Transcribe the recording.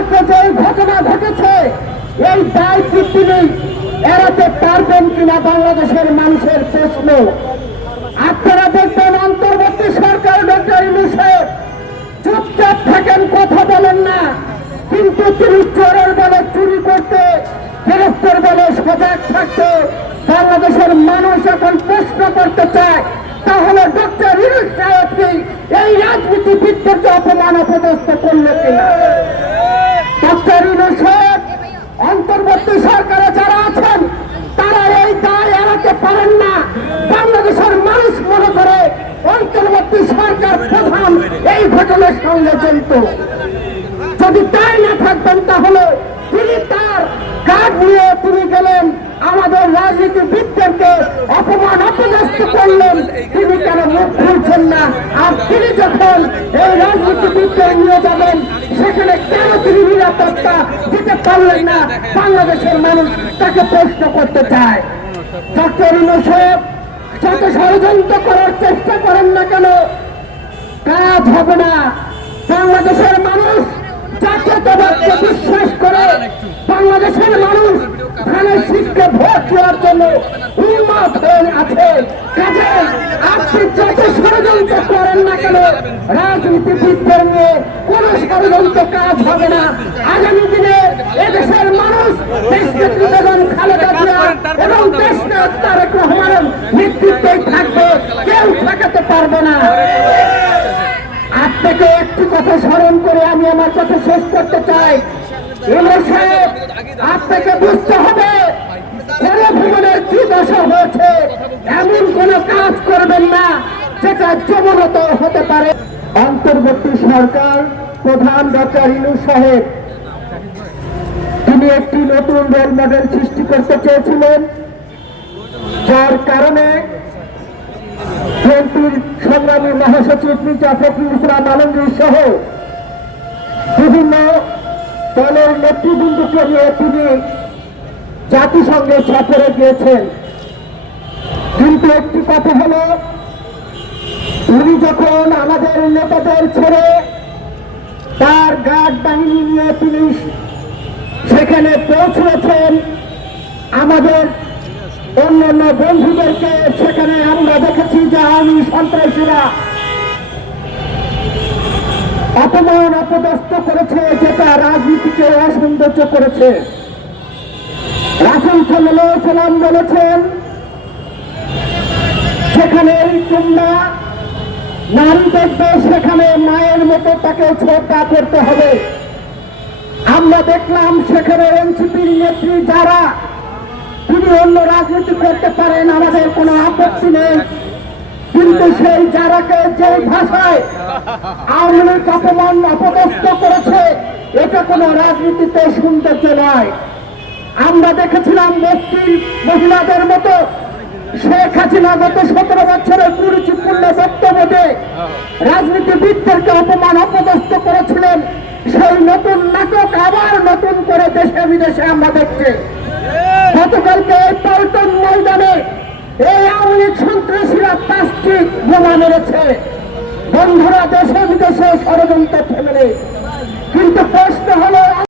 পার্কে যে ঘটনা ঘটেছে এই দায় কি তিনি এড়াতে পারবেন কিনা বাংলাদেশের মানুষের প্রশ্ন। আপনারা দেখবেন অন্তর্বর্তী সরকার ডক্টর ইউনূস সাহেব চুপচাপ থাকেন, কথা বলেন না, কিন্তু তিনি চোরের বলে চুরি করতে, গ্রেফতার বলে সজাগ থাকতে বাংলাদেশের মানুষ এখন প্রশ্ন করতে চায়, তাহলে ডক্টর ইউনূস সাহেবকে এই রাজনীতিবিদদেরকে অপমান অপদস্থ করলে কিনা। ডক্টর ইউনূস সাহেব অন্তর্বর্তী সরকারে যারা আছেন তারা এই দায় এড়াতে পারেন না। বাংলাদেশের মানুষ মনে করে অন্তর্বর্তী সরকার প্রধান এই ঘটনার সঙ্গে জড়িত। যদি তাই না থাকবেন তাহলে তিনি তার কাজ নিয়ে তিনি গেলেন আমাদের রাজনীতিবিদদেরকে অপমান অপদস্থ করলেন, তিনি কেন মুখ খুলছেন না? আর তিনি যখন এই রাজনীতিবিদদের নিয়ে যাবেন সেখানে কেন তিনি নিরাপত্তা দিতে পারলেন না? বাংলাদেশের মানুষ তাকে প্রশ্ন করতে চায়। ডক্টর ইউনূস সাহেব যত ষড়যন্ত্র করার চেষ্টা করেন না কেন কাজ হবে না। বাংলাদেশের মানুষ জাতীয়তাবাদকে বিশ্বাস করে, বাংলাদেশের মানুষ ধানের শীতকে ভোট দেওয়ার জন্য উন্মাদ হয়ে আছে। কাজে আপনি যত ষড়যন্ত্র করেন না কেন রাজনীতিবিদদের নিয়ে কোন ষড়যন্ত্র কাজ হবে না। আগামী দিনে এদেশের মানুষ দেশনেত্রী বেগম খালেদা জিয়া এবং দেশনায়ক তারেক রহমানের নেতৃত্বেই থাকবে, কেউ ঠেকাতে পারবে না। আপনাকে একটি কথা স্মরণ করে আমি আমার কথা শেষ করতে চাই। ইউনূস সাহেব আপনাকে বুঝতে হবে গণভবনের কি দশা হয়েছে, এমন কোন কাজ করবেন না যেটা যৌবনত হতে পারে। অন্তর্বর্তী সরকার প্রধান ডক্টর ইউনূস সাহেব তিনি একটি নতুন রোল মডেল সৃষ্টি করতে চেয়েছিলেন, যার কারণে বিএনপির সংগ্রামী মহাসচিব মির্জা ফখরুল ইসলাম আলমগীর সহ বিভিন্ন দলের নেতৃবৃন্দকে নিয়ে তিনি জাতিসংঘে সফরে গিয়েছেন। কিন্তু একটি কথা হলো, উনি যখন আমাদের নেতাদের ছেড়ে তার গার্ড বাহিনী নিয়ে তিনি সেখানে পৌঁছেছেন, আমাদের অন্যান্য বন্ধুদেরকে সেখানে আমরা দেখেছি যে আওয়ামী সন্ত্রাসীরা অপমান অপদস্থ করেছে, যেটা রাজনীতিকে অসৌন্দর্য করেছে। রাসূল সাল্লাল্লাহু আলাইহি ওয়াসাল্লাম বলেছেন, সেখানে তোমরা নারী দেখবে সেখানে মায়ের মতো তাকে শ্রদ্ধা করতে হবে। আমরা দেখলাম সেখানে এনসিপির নেত্রী যারা তিনি অন্য রাজনীতি করতে পারেন, আমাদের কোনো আপত্তি নেই, কিন্তু সেই যারাকে যে ভাষায় আওয়ামী লীগ অপমান অপদস্থ করেছে এটা কোনো রাজনীতিতে সৌন্দর্য নয়। আমরা দেখেছিলাম মুসলিম মহিলাদের মতো শেখ হাসিনা গত 17 বছরের কুরুচিপূর্ণ বক্তব্যে রাজনীতিবিদদেরকে অপমান অপদস্থ করেছিলেন। সেই নতুন নাটক আবার নতুন করে দেশে বিদেশে আমরা দেখছি। গতকালকে এই পল্টন ময়দানে এই আওয়ামী লীগ সন্ত্রাসীরা 5টি বোমা মেরেছে। বন্ধুরা, দেশে বিদেশে ষড়যন্ত্র থেমে নেই, কিন্তু প্রশ্ন হলো